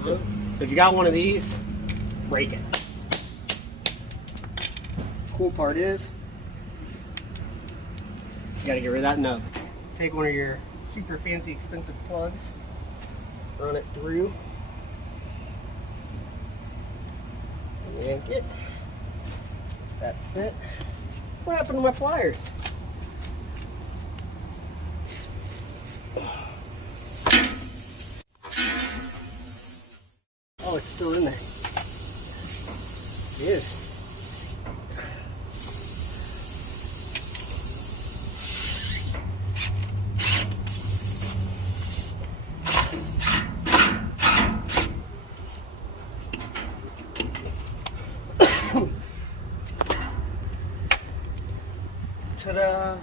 So if you got one of these, break it. Cool part is, you gotta get rid of that nub. Take one of your super fancy expensive plugs, run it through, yank it. That's it. What happened to my pliers? Oh, it's still in there. It is. Ta-da!